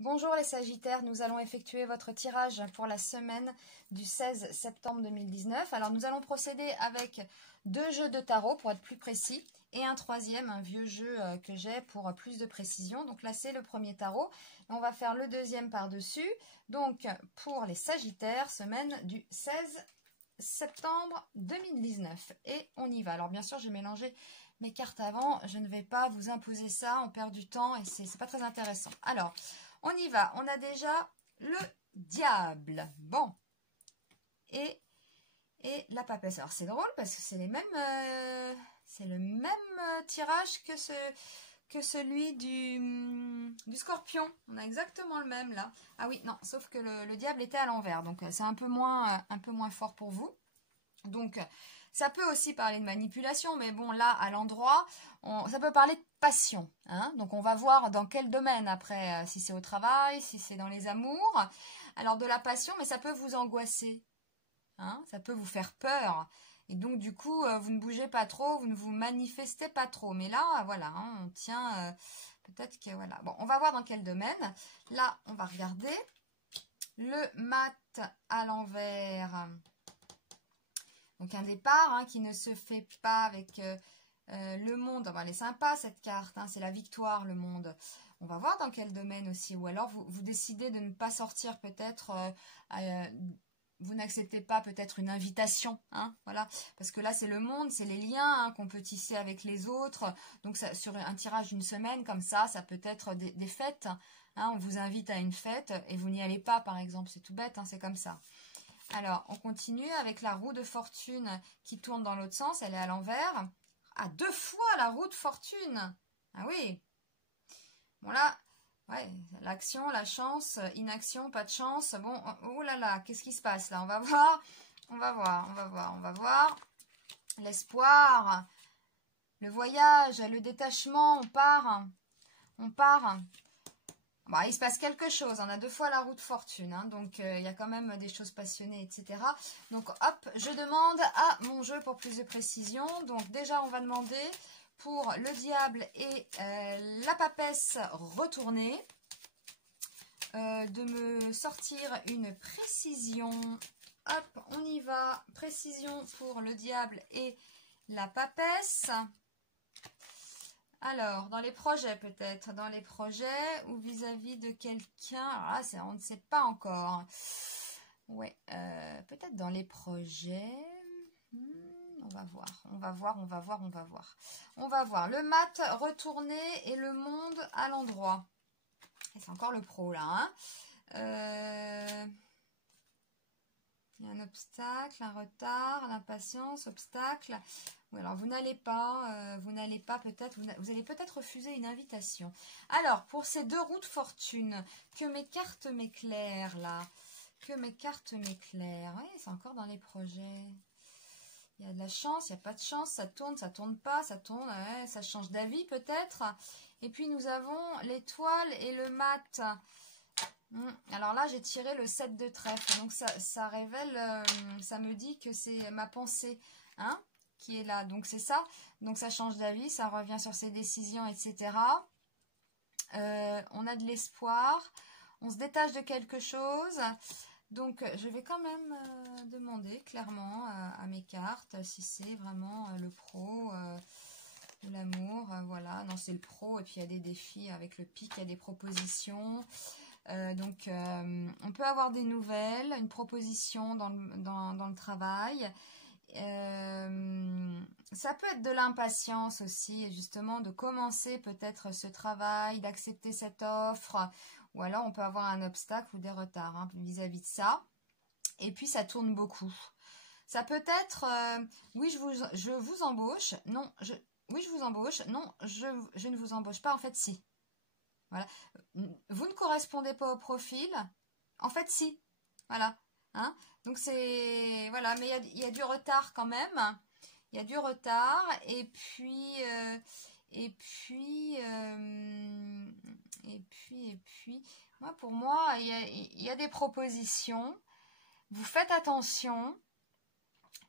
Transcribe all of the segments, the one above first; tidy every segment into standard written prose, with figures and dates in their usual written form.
Bonjour les Sagittaires, nous allons effectuer votre tirage pour la semaine du 16 septembre 2019. Alors nous allons procéder avec 2 jeux de tarot pour être plus précis et un troisième, un vieux jeu que j'ai pour plus de précision. Donc là c'est le premier tarot et on va faire le deuxième par-dessus. Donc pour les Sagittaires, semaine du 16 septembre 2019 et on y va. Alors bien sûr j'ai mélangé mes cartes avant, je ne vais pas vous imposer ça, on perd du temps et c'est pas très intéressant. Alors on y va, on a déjà le diable, bon, et la papesse. Alors c'est drôle parce que c'est les mêmes, c'est le même tirage que celui du scorpion. On a exactement le même là. Ah oui, non, sauf que le diable était à l'envers, donc c'est un peu moins fort pour vous. Donc ça peut aussi parler de manipulation, mais bon, là, à l'endroit, ça peut parler de passion. Hein. Donc, on va voir dans quel domaine après, si c'est au travail, si c'est dans les amours. Alors, de la passion, mais ça peut vous angoisser. Hein. Ça peut vous faire peur. Et donc, du coup, vous ne bougez pas trop, vous ne vous manifestez pas trop. Mais là, voilà, hein, on tient... peut-être que, voilà. Bon, on va voir dans quel domaine. Là, on va regarder. Le mat à l'envers... Donc un départ hein, qui ne se fait pas avec le monde. Enfin, elle est sympa cette carte, hein, c'est la victoire, le monde. On va voir dans quel domaine aussi. Ou alors vous décidez de ne pas sortir peut-être, vous n'acceptez pas peut-être une invitation. Hein, voilà. Parce que là c'est le monde, c'est les liens hein, qu'on peut tisser avec les autres. Donc ça, sur un tirage d'une semaine comme ça peut être des fêtes. Hein, on vous invite à une fête et vous n'y allez pas par exemple. C'est tout bête, hein, c'est comme ça. Alors, on continue avec la roue de fortune qui tourne dans l'autre sens. Elle est à l'envers. Ah, 2 fois la roue de fortune. Ah oui. Bon là, ouais, l'action, la chance, inaction, pas de chance. Bon, oh là là, qu'est-ce qui se passe là? On va voir, on va voir, on va voir, on va voir. L'espoir, le voyage, le détachement, on part. On part. Bon, il se passe quelque chose, on a 2 fois la roue de fortune, hein, donc il y a quand même des choses passionnées, etc. Donc hop, je demande à mon jeu pour plus de précision. Donc déjà, on va demander pour le diable et la papesse retournée de me sortir une précision. Hop, on y va. Précision pour le diable et la papesse. Alors, dans les projets peut-être, dans les projets ou vis-à-vis de quelqu'un, ah, on ne sait pas encore. Ouais, peut-être dans les projets, on va voir, on va voir, on va voir, on va voir. On va voir le mat retourné et le monde à l'endroit. C'est encore le pro là, hein. Il y a un obstacle, un retard, l'impatience, obstacle. Oui, alors vous n'allez pas peut-être, vous allez peut-être refuser une invitation. Alors, pour ces 2 roues de fortune, que mes cartes m'éclairent là, que mes cartes m'éclairent. Oui, c'est encore dans les projets. Il y a de la chance, il n'y a pas de chance, ça tourne pas, ça tourne, ouais, ça change d'avis peut-être. Et puis nous avons l'étoile et le mat. Alors là, j'ai tiré le 7 de trèfle, donc ça révèle, ça me dit que c'est ma pensée, hein, qui est là. Donc c'est ça, donc ça change d'avis, ça revient sur ses décisions, etc. On a de l'espoir, on se détache de quelque chose. Donc je vais quand même demander clairement à mes cartes si c'est vraiment le pro ou l'amour. Voilà, non c'est le pro, et puis il y a des défis avec le pic, il y a des propositions. Donc on peut avoir des nouvelles, une proposition dans le travail. Ça peut être de l'impatience aussi, justement, de commencer peut-être ce travail, d'accepter cette offre, ou alors on peut avoir un obstacle ou des retards hein, vis-à-vis de ça. Et puis ça tourne beaucoup. Ça peut être, oui, je vous embauche, non, oui, je vous embauche, non, je ne vous embauche pas, en fait, si. Voilà. Vous ne correspondez pas au profil. En fait, si. Voilà. Hein, donc, c'est... Voilà. Mais il y a du retard quand même. Il y a du retard. Et puis... Moi, pour moi, il y a des propositions. Vous faites attention.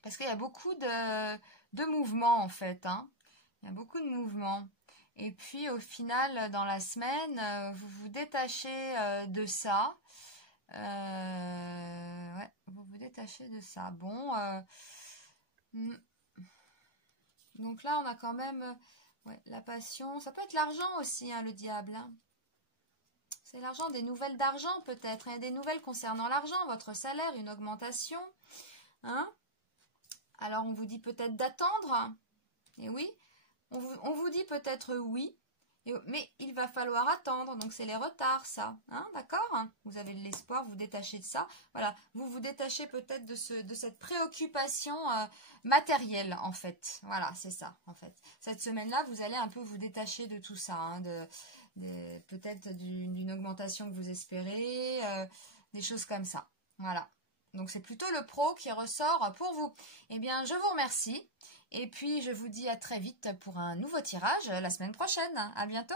Parce qu'il y a beaucoup de mouvements, en fait. Hein. Il y a beaucoup de mouvements. Et puis au final, dans la semaine, vous vous détachez de ça. Ouais, vous vous détachez de ça. Bon, donc là, on a quand même ouais, la passion. Ça peut être l'argent aussi, hein, le diable. Hein. C'est l'argent, des nouvelles d'argent peut-être, hein, des nouvelles concernant l'argent, votre salaire, une augmentation. Hein. Alors on vous dit peut-être d'attendre. Et oui, on vous dit peut-être oui. Mais il va falloir attendre, donc c'est les retards, ça, hein, d'accord? Vous avez de l'espoir, vous vous détachez de ça, voilà, vous vous détachez peut-être de cette préoccupation matérielle, en fait, voilà, c'est ça, en fait. Cette semaine-là, vous allez un peu vous détacher de tout ça, hein, peut-être d'une augmentation que vous espérez, des choses comme ça, voilà. Donc c'est plutôt le pro qui ressort pour vous. Eh bien, je vous remercie. Et puis, je vous dis à très vite pour un nouveau tirage la semaine prochaine. À bientôt!